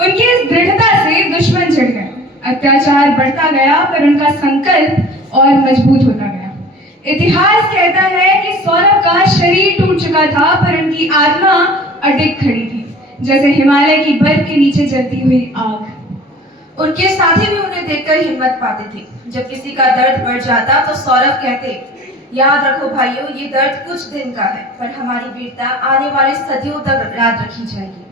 उनकी इस दृढ़ता से दुश्मन चिढ़ गए। अत्याचार बढ़ता गया पर उनका संकल्प और मजबूत होता गया। इतिहास कहता है कि सौरभ का शरीर टूट चुका था पर उनकी आत्मा अडिग खड़ी थी, जैसे हिमालय की बर्फ के नीचे जलती हुई आग। उनके साथी भी उन्हें देखकर हिम्मत पाते थे। जब किसी का दर्द बढ़ जाता तो सौरभ कहते, याद रखो भाइयों, ये दर्द कुछ दिन का है, पर हमारी वीरता आने वाले सदियों तक याद रखी जाएगी।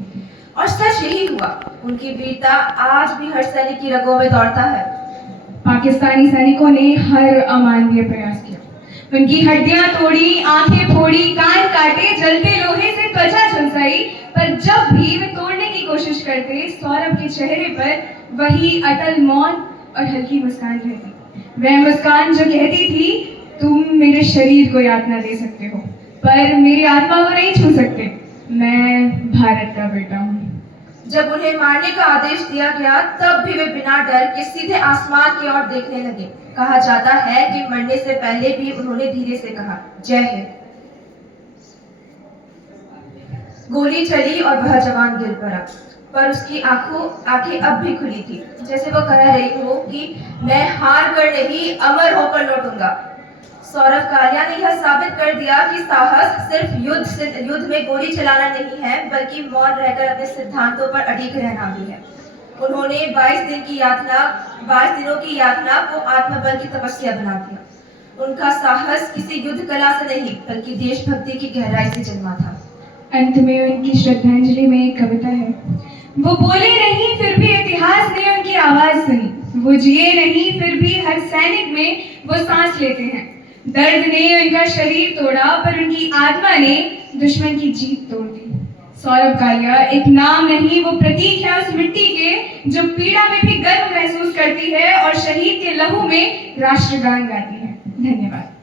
और सच यही हुआ। उनकी वीरता आज भी हर सैनिक की रगों में दौड़ता है। पाकिस्तानी सैनिकों ने हर अमानवीय प्रयास किया। उनकी हड्डियां तोड़ी, आंखें फोड़ी, कान काटे, जलते लोहे से त्वचा झुलसाई, पर जब भी वे तोड़ने की कोशिश करते, सौरभ के चेहरे पर वही अटल मौन और हल्की मुस्कान रहती। वह मुस्कान जो कहती थी, तुम मेरे शरीर को यातना दे सकते हो पर मेरी आत्मा को नहीं छू सकते। मैं भारत का बेटा हूँ। जब उन्हें मारने का आदेश दिया गया तब भी वे बिना डर के सीधे आसमान की ओर देखने लगे। कहा जाता है कि मरने से पहले भी उन्होंने धीरे से कहा, जय हिंद। गोली चली और वह जवान गिर पड़ा, पर उसकी आंखें अब भी खुली थी, जैसे वो कह रही हो कि मैं हार कर नहीं, अमर होकर लौटूंगा। सौरभ कालिया ने यह साबित कर दिया कि साहस सिर्फ युद्ध में गोली चलाना नहीं है, बल्कि मौन रहकर अपने सिद्धांतों पर अडिग रहना भी है। उन्होंने 22 दिनों की यातना को आत्मबल की तपस्या बना दिया। उनका साहस किसी युद्ध कला से नहीं, बल्कि देशभक्ति की गहराई से जन्मा था। अंत में उनकी श्रद्धांजलि में एक कविता है। वो बोले नहीं फिर भी इतिहास ने उनकी आवाज सुनी, वो जिए नहीं फिर भी हर सैनिक में वो सांस लेते हैं। दर्द ने उनका शरीर तोड़ा पर उनकी आत्मा ने दुश्मन की जीत तोड़ दी। सौरभ कालिया एक नाम नहीं, वो प्रतीक है उस मिट्टी के जो पीड़ा में भी गर्व महसूस करती है और शहीद के लहू में राष्ट्रगान गाती है। धन्यवाद।